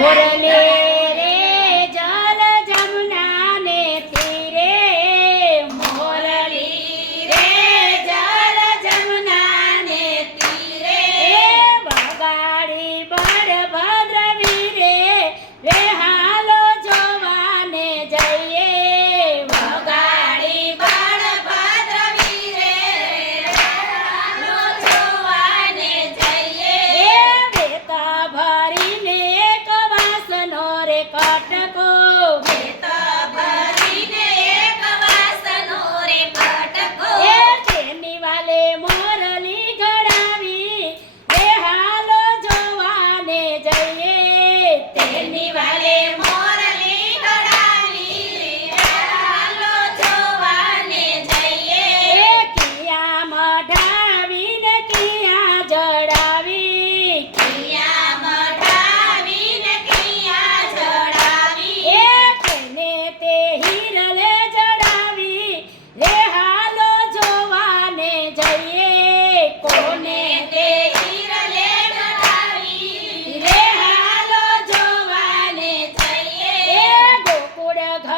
Morales. Cuttack Gokul ઘ